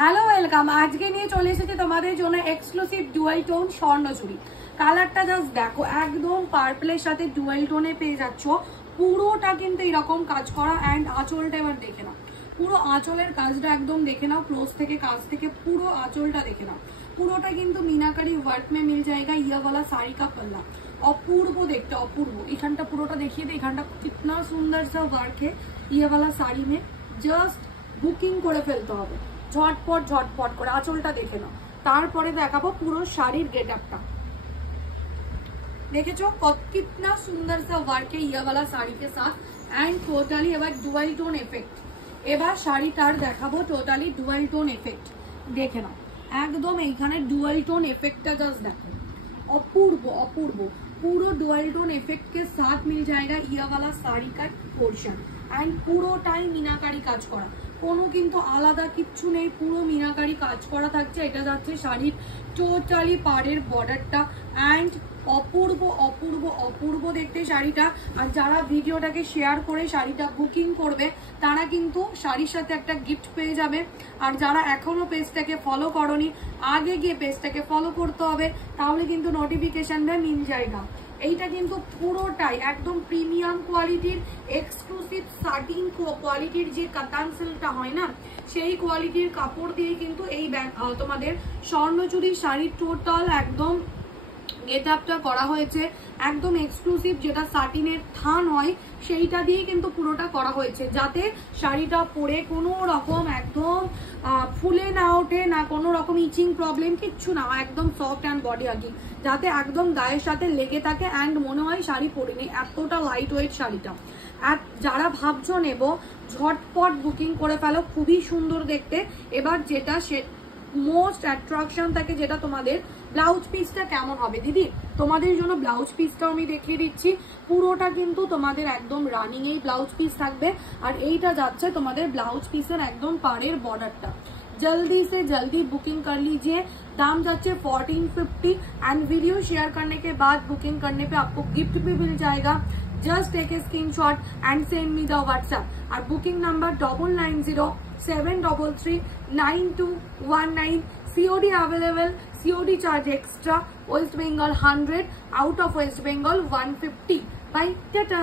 Hello welcome. আজকে নিয়ে চলে এসেছি তোমাদের জন্য এক্সক্লুসিভ ডুয়াল টোন স্বর্ণচুড়ি। কালারটা জাস্ট দেখো, একদম পার্পলের সাথে ডুয়াল টোনে পেয়ে যাচ্ছ। পুরোটা কিন্তু এরকম কাজ করা। অ্যান্ড আঁচলটা এবার দেখে নাও, পুরো আঁচলের কাজটা একদম দেখে নাও, ক্লোজ থেকে কাজ থেকে পুরো আঁচলটা দেখে নাও। পুরোটা কিন্তু मीनाकारी वर्क में मिल जाएगा। ये वाला साड़ी का पल्ला अपूर्व देखते, अपूर्व। एखानटा पुरोटा देखिए दे, एखानटा कितना सुंदर सा वर्क है ये वाला साड़ी में। जस्ट बुकिंग করে ফেলতে হবে ঝটপট ঝটপট করে। আঁচলটা দেখে নাও, তারপরে দেখাবো পুরো শাড়ির গেটআপটা। দেখেছো कितना सुंदर सा वर्क है ये वाला साड़ी के साथ। एंड टोटाली এবার ডুয়াল টোন এফেক্ট। এবার শাড়িটার দেখাবো টোটালি ডুয়াল টোন এফেক্ট। দেখে নাও একদম এইখানে ডুয়াল টোन इफेक्ट जस्ट देखो, अपूर्व अपूर्व। पूरो डुअल टोन इफेक्ट के साथ मिल जाएगा ये वाला साड़ी का पोर्शन। एंड পুরোটাই मीनाकारी কাজ করা, কোনো কিন্তু আলাদা কিচ্ছু নেই, পুরো मीनाकारी কাজ করা থাকছে। এটা যাচ্ছে শাড়ির টোটালি পাড়ের বর্ডারটা। এন্ড অপূর্ব অপূর্ব অপূর্ব দেখতে শাড়িটা। আর যারা ভিডিওটাকে শেয়ার করে শাড়িটা বুকিং করবে তারা কিন্তু শাড়ির সাথে একটা গিফট পেয়ে যাবে। আর যারা এখনো পেজটাকে ফলো করনি, আগে গিয়ে পেজটাকে ফলো করতে হবে, তাহলে কিন্তু নোটিফিকেশনটা মিল যায়গা। এইটা কিন্তু পুরোটাই একদম প্রিমিয়াম কোয়ালিটির এক্সক্লুসিভ সাটিন কোয়ালিটির যে কাতান সিল্কটা হয় না, সেই কোয়ালিটির কাপড় দিয়ে কিন্তু এই তোমাদের স্বর্ণচুরি শাড়ির টোটাল একদম গেটআপটা করা হয়েছে। একদম এক্সক্লুসিভ যেটা সাটিনের থান হয় সেইটা দিয়ে কিন্তু পুরোটা করা হয়েছে, যাতে শাড়িটা পরে কোনো রকম একদম ফুলে না ওঠে, না কোনো রকম ইচিং প্রবলেম কিচ্ছু না, একদম সফট অ্যান্ড বডি আগি, যাতে একদম গায়ের সাথে লেগে থাকে। অ্যান্ড মনে হয় শাড়ি পরিনি, এতটা লাইট ওয়েট শাড়িটা। আর যারা ভাবছো নেব, ঝটপট বুকিং করে ফেলো, খুবই সুন্দর দেখতে। এবার যেটা সে মোস্ট অ্যাট্রাকশন থাকে, যেটা তোমাদের ব্লাউজ পিসটা কেমন হবে দিদি, তোমাদের জন্য ব্লাউজ পিসটাও আমি দেখিয়ে দিচ্ছি। পুরোটা কিন্তু তোমাদের একদম রানিং এই ব্লাউজ পিস থাকবে। আর এইটা যাচ্ছে তোমাদের ব্লাউজ পিসের একদম পাড়ের বর্ডারটা। जल्दी से जल्दी बुकिंग कर लीजिए। दाम जाচ্ছে 1450। एंड वीडियो शेयर करने के बाद बुकिंग करने पे आपको गिफ्ट भी मिल जाएगा। Just take a screenshot and send me the WhatsApp. और booking number 9907339219। COD available, COD charge extra. West Bengal 100, out of West Bengal 150। Bye Tata.